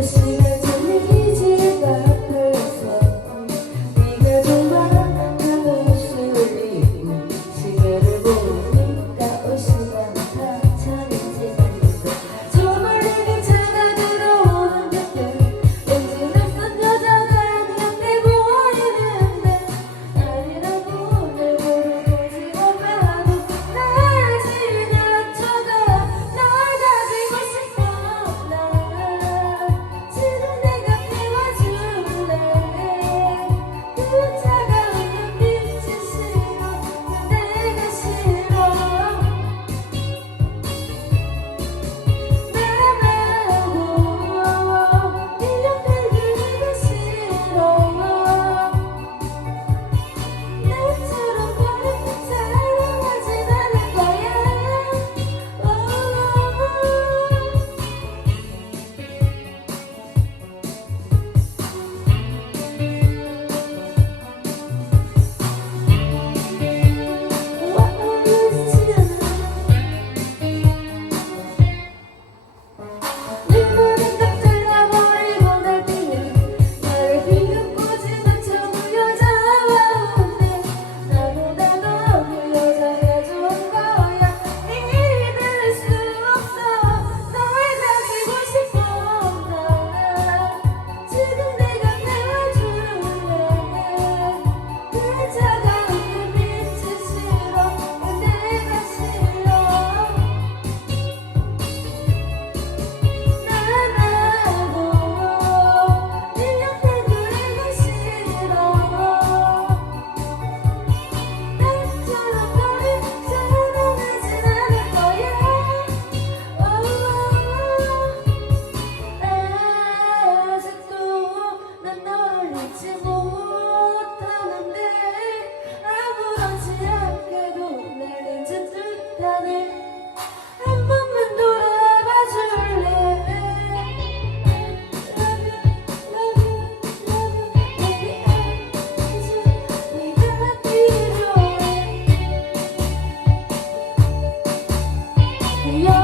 this 잊지 못하는데 아무렇지 않게도 날 잊은 듯하네 한 번만 돌아봐 줄래 Love you, love you, love you Baby I need you 네가 필요해 Yeah